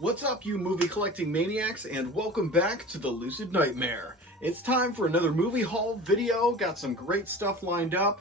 What's up, you movie collecting maniacs, and welcome back to the Lucid Nightmare. It's time for another movie haul video. Got some great stuff lined up,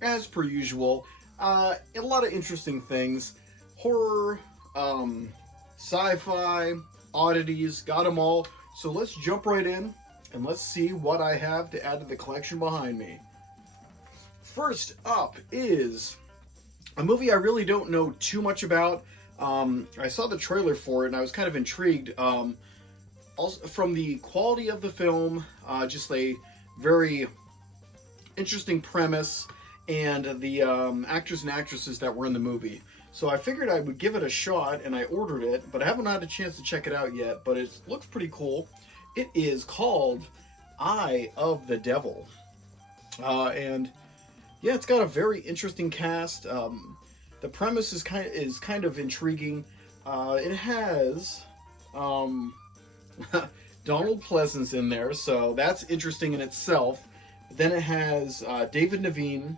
as per usual. A lot of interesting things. Horror, sci-fi, oddities, got them all. So let's jump right in, and let's see what I have to add to the collection behind me. First up is a movie I really don't know too much about. I saw the trailer for it and I was kind of intrigued. Also from the quality of the film, just a very interesting premise, and the actors and actresses that were in the movie. So I figured I would give it a shot, and I ordered it, but I haven't had a chance to check it out yet, but it looks pretty cool. It is called Eye of the Devil. And yeah, it's got a very interesting cast. The premise is kind of intriguing. It has Donald Pleasance in there, so that's interesting in itself. Then it has David Naveen,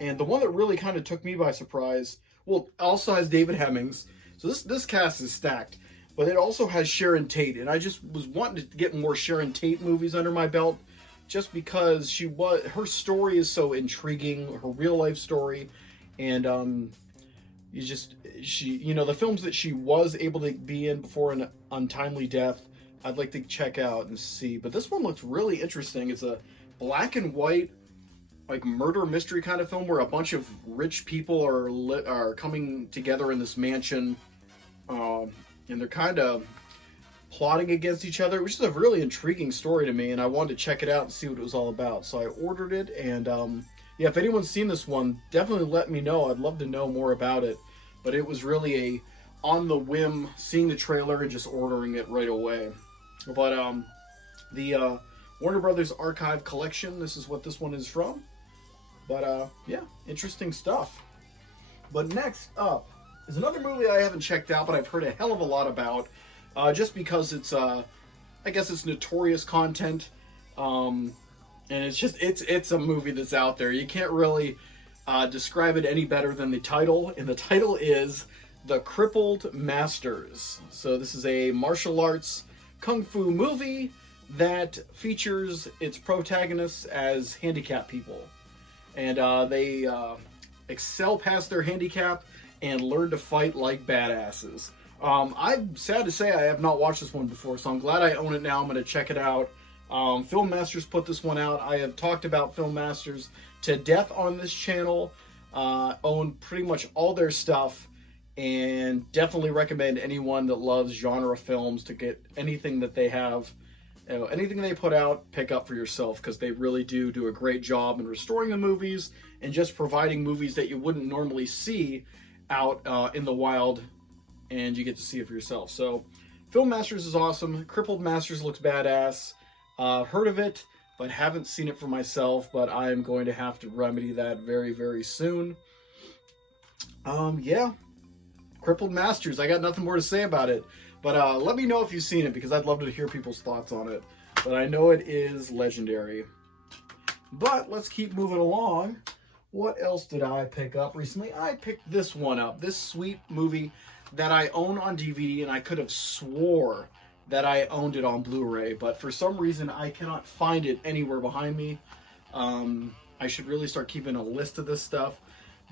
and the one that really kind of took me by surprise, well, it also has David Hemmings. So this cast is stacked, but it also has Sharon Tate, and I just was wanting to get more Sharon Tate movies under my belt, just because her story is so intriguing, her real life story, and the films that she was able to be in before an untimely death, I'd like to check out and see. But this one looks really interesting. It's a black and white, like, murder mystery kind of film where a bunch of rich people are coming together in this mansion, and they're kind of plotting against each other, which is a really intriguing story to me, and I wanted to check it out and see what it was all about. So I ordered it, and yeah, if anyone's seen this one, definitely let me know. I'd love to know more about it. But it was really a on the whim, seeing the trailer and just ordering it right away. But the Warner Brothers Archive Collection, this is what this one is from. But yeah, interesting stuff. But next up is another movie I haven't checked out, but I've heard a hell of a lot about, just because it's I guess it's notorious content. And it's a movie that's out there. You can't really describe it any better than the title. And the title is The Crippled Masters. So this is a martial arts kung fu movie that features its protagonists as handicapped people. And they excel past their handicap and learn to fight like badasses. I'm sad to say I have not watched this one before, so I'm glad I own it now. I'm going to check it out. Film Masters put this one out. I have talked about Film Masters to death on this channel. Own pretty much all their stuff, and definitely recommend anyone that loves genre films to get anything that they have. Anything they put out, pick up for yourself, because they really do a great job in restoring the movies and just providing movies that you wouldn't normally see out in the wild, and you get to see it for yourself. So Film Masters is awesome. Crippled Masters looks badass. Heard of it, but haven't seen it for myself, but I am going to have to remedy that very, very soon. Yeah, Crippled Masters, I got nothing more to say about it, but let me know if you've seen it, because I'd love to hear people's thoughts on it, but I know it is legendary. But let's keep moving along. What else did I pick up recently? I picked this one up, this sweet movie that I own on DVD, and I could have swore that I owned it on Blu-ray, but for some reason I cannot find it anywhere behind me. I should really start keeping a list of this stuff.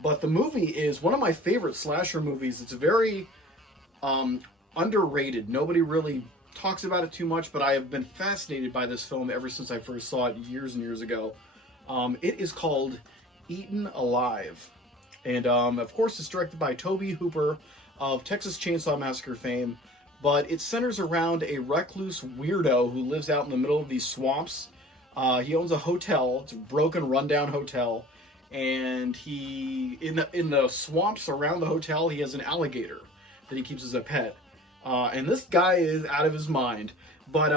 But the movie is one of my favorite slasher movies. It's very underrated. Nobody really talks about it too much, but I have been fascinated by this film ever since I first saw it years and years ago. It is called Eaten Alive. And of course it's directed by Tobe Hooper of Texas Chainsaw Massacre fame. But it centers around a recluse weirdo who lives out in the middle of these swamps. He owns a hotel. It's a broken, rundown hotel. And in the swamps around the hotel, he has an alligator that he keeps as a pet. And this guy is out of his mind. But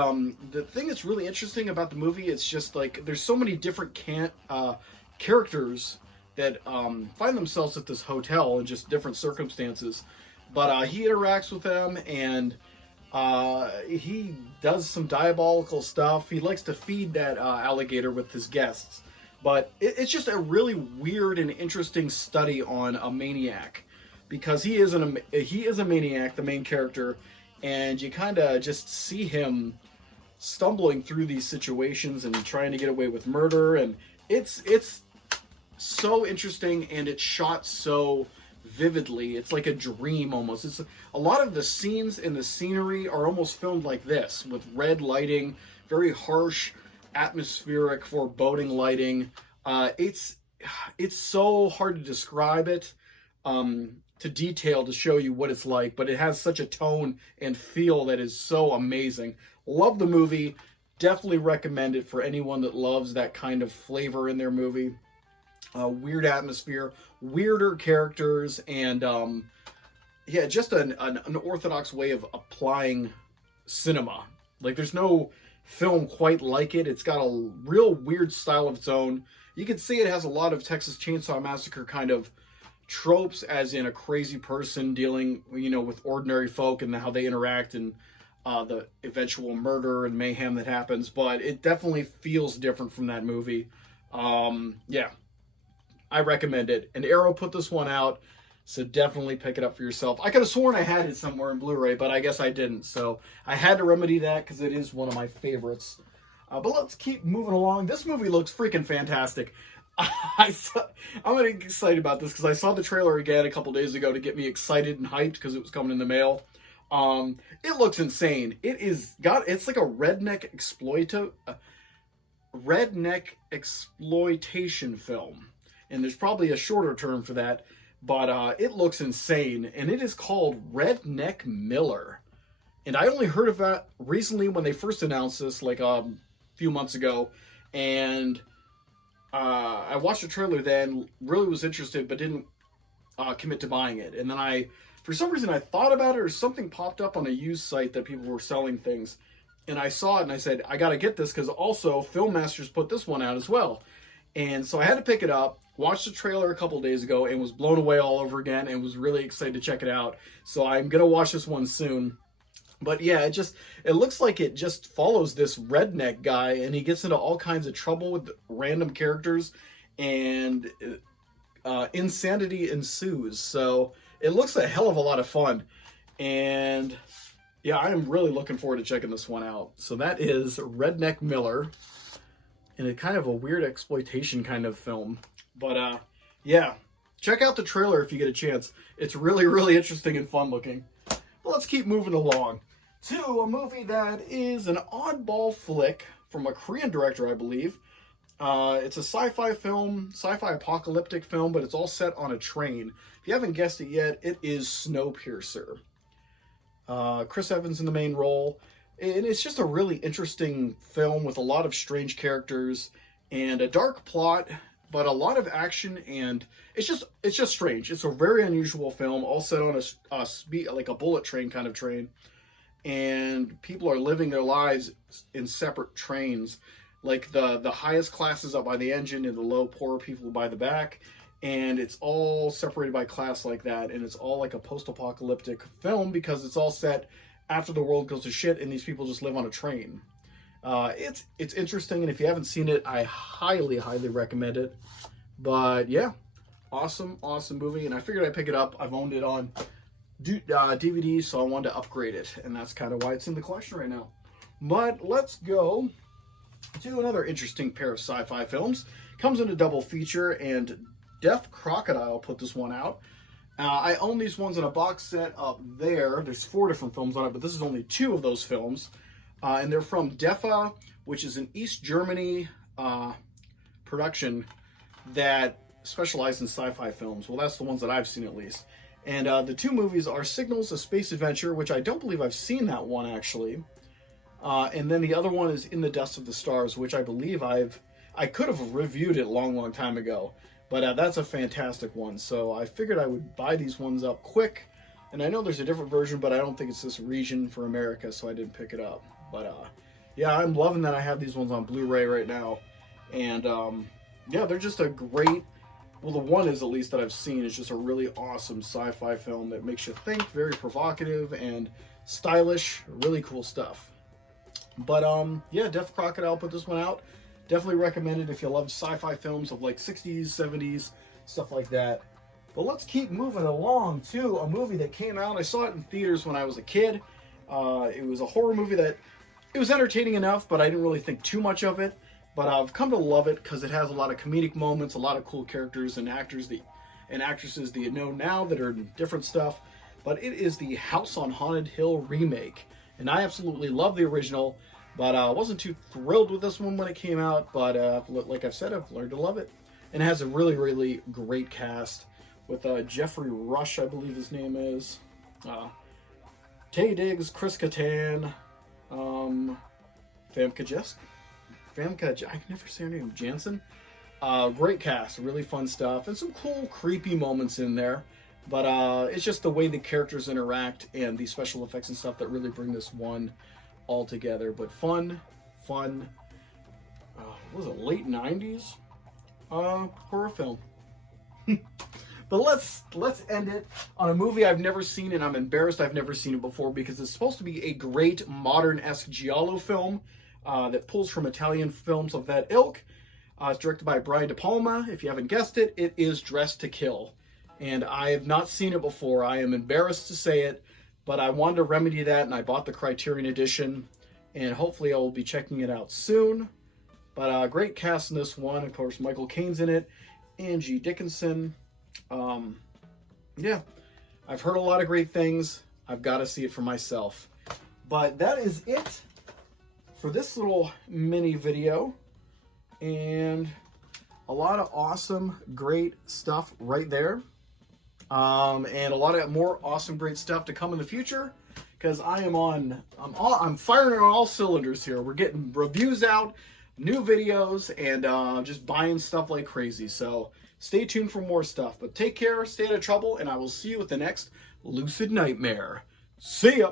the thing that's really interesting about the movie, it's just like there's so many different characters that find themselves at this hotel in just different circumstances. But he interacts with them, and he does some diabolical stuff. He likes to feed that alligator with his guests. But it's just a really weird and interesting study on a maniac because he is a maniac, the main character, and you kind of just see him stumbling through these situations and trying to get away with murder, and it's so interesting, and it's shot so vividly. It's like a dream almost. It's a lot of the scenes and the scenery are almost filmed like this, with red lighting, very harsh, atmospheric, foreboding lighting. It's so hard to describe it to detail to show you what it's like, but it has such a tone and feel that is so amazing. Love the movie. Definitely recommend it for anyone that loves that kind of flavor in their movie. Weird atmosphere, weirder characters, and yeah, just an unorthodox way of applying cinema. Like, there's no film quite like it. It's got a real weird style of its own. You can see it has a lot of Texas Chainsaw Massacre kind of tropes, as in a crazy person dealing, with ordinary folk and how they interact, and the eventual murder and mayhem that happens. But it definitely feels different from that movie. Yeah, I recommend it. And Arrow put this one out, so definitely pick it up for yourself. I could have sworn I had it somewhere in Blu-ray, but I guess I didn't. So I had to remedy that because it is one of my favorites. But let's keep moving along. This movie looks freaking fantastic. I'm excited about this because I saw the trailer again a couple days ago to get me excited and hyped because it was coming in the mail. It looks insane. It's like a redneck exploitation film. And there's probably a shorter term for that, but it looks insane. And it is called Redneck Miller. And I only heard of that recently when they first announced this, like a few months ago. And I watched the trailer then, really was interested, but didn't commit to buying it. And then for some reason, I thought about it, or something popped up on a used site that people were selling things. And I saw it and I said, I got to get this because also Film Masters put this one out as well. And so I had to pick it up, watched the trailer a couple days ago, and was blown away all over again, and was really excited to check it out. So I'm going to watch this one soon. But yeah, it looks like it just follows this redneck guy, and he gets into all kinds of trouble with random characters, and insanity ensues. So it looks a hell of a lot of fun. And yeah, I am really looking forward to checking this one out. So that is Redneck Miller, and it's kind of a weird exploitation kind of film. But yeah, check out the trailer if you get a chance. It's really, really interesting and fun looking. But let's keep moving along to a movie that is an oddball flick from a Korean director, I believe. It's a sci-fi film, sci-fi apocalyptic film, but it's all set on a train. If you haven't guessed it yet, it is Snowpiercer. Chris Evans in the main role. And it's just a really interesting film with a lot of strange characters and a dark plot, but a lot of action, and it's just strange. It's a very unusual film, all set on like a bullet train kind of train, and people are living their lives in separate trains. Like the highest class is up by the engine, and the low poor people by the back, and it's all separated by class like that. And it's all like a post-apocalyptic film because it's all set after the world goes to shit and these people just live on a train. It's interesting, and if you haven't seen it, I highly, highly recommend it. But yeah, awesome movie, and I figured I'd pick it up. I've owned it on DVD, so I wanted to upgrade it, and that's kind of why it's in the collection right now. But let's go to another interesting pair of sci-fi films. Comes in a double feature, and Death Crocodile put this one out. I own these ones in a box set up there. There's 4 different films on it, but this is only 2 of those films. And they're from DEFA, which is an East Germany production that specializes in sci-fi films. Well, that's the ones that I've seen at least. And the 2 movies are Signals, A Space Adventure, which I don't believe I've seen that one actually. And then the other one is In the Dust of the Stars, which I believe I could have reviewed it a long, long time ago. But that's a fantastic one. So I figured I would buy these ones up quick. And I know there's a different version, but I don't think it's this region for America, so I didn't pick it up. But yeah, I'm loving that I have these ones on Blu-ray right now. And yeah, they're just a great, well, the one is at least that I've seen is just a really awesome sci-fi film that makes you think, very provocative and stylish, really cool stuff. But yeah, Death Crocodile put this one out. Definitely recommend it if you love sci-fi films of like 60s, 70s, stuff like that. But let's keep moving along to a movie that came out. I saw it in theaters when I was a kid. It was a horror movie that it was entertaining enough, but I didn't really think too much of it. But I've come to love it because it has a lot of comedic moments, a lot of cool characters and actors and actresses that you know now that are in different stuff. But it is the House on Haunted Hill remake, and I absolutely love the original. But I wasn't too thrilled with this one when it came out. But like I've said, I've learned to love it, and it has a really, really great cast with Jeffrey Rush, I believe his name is, Taye Diggs, Chris Kattan, Famke I can never say her name, Jansen. Great cast, really fun stuff, and some cool, creepy moments in there. But it's just the way the characters interact and the special effects and stuff that really bring this one all together. But fun, what was it, late 90s horror film. But let's end it on a movie I've never seen, and I'm embarrassed I've never seen it before because it's supposed to be a great modern-esque giallo film that pulls from Italian films of that ilk. It's directed by Brian De Palma. If you haven't guessed it, it is Dressed to Kill. And I have not seen it before. I am embarrassed to say it, but I wanted to remedy that, and I bought the Criterion edition, and hopefully I will be checking it out soon. But great cast in this one. Of course, Michael Caine's in it, Angie Dickinson. Yeah, I've heard a lot of great things. I've got to see it for myself. But that is it for this little mini video. And a lot of awesome, great stuff right there. And a lot of more awesome, great stuff to come in the future. Because I'm firing on all cylinders here. We're getting reviews out, new videos, and just buying stuff like crazy. So stay tuned for more stuff. But take care, stay out of trouble, and I will see you with the next Lucid Nightmare. See ya!